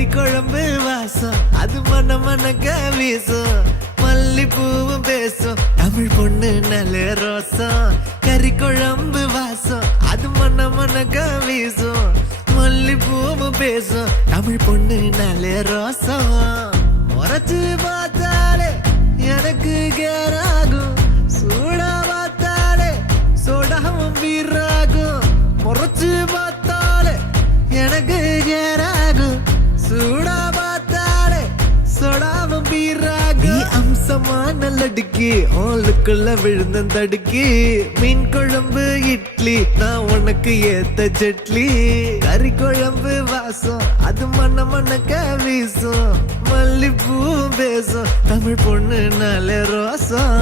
கறி குழம்பு வாசம் அது மன மனக்க வீசும் மல்லிப்பூவும் பேசும் தமிழ் பொண்ணு நல்ல ரோசம் கறி குழம்பு வாசம் அது மன மனக்க வீசும் மல்லிப்பூவும் பேசும் தமிழ் பொண்ணு நல்ல ரோசம் முறைச்சு பார்த்தாலே எனக்கு கேராகும் சூடா பார்த்தாலே சோடாவும் வீராகும் முறைச்சு பார்த்தாலே எனக்கு கேராகும் சூடா பார்த்தாலே சோடாவும் வீராகும் அம்சமான லடுக்கி ஓலுக்குள்ள விழுந்த தடுக்கி மீன் குழம்பு இட்லி நான் உனக்கு ஏத்த சட்லி கறி குழம்பு வாசம் அது மன மனக்க வீசும் மல்லிப்பூ பேசும் தமிழ் பொண்ணு நல்ல ரோசம்